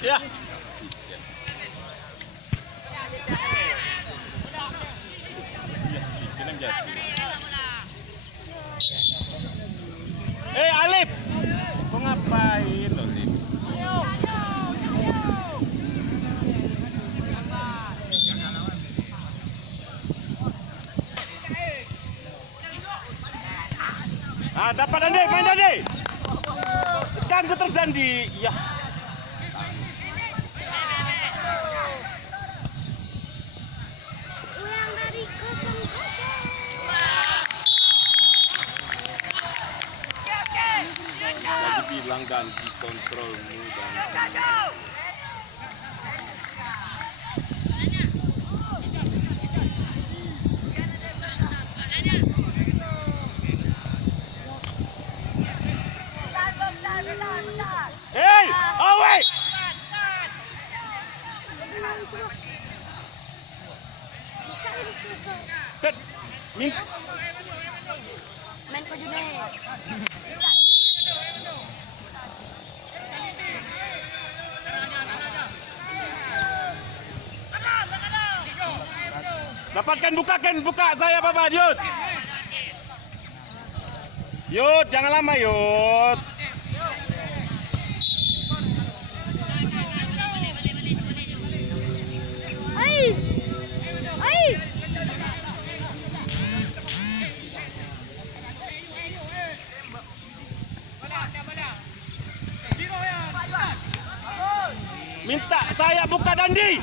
Ya. Alif, kau ngapain lo, Alif? Ah, dapat Dandi, main Dandi. Ganggu terus Dandi. Ya. Lagi bilang ganti kontrolmu dan Hey, away! Main ke Junaid. Dapatkan, buka saya Bapak Yud. Yud, jangan lama Yud. Minta saya buka Dandi.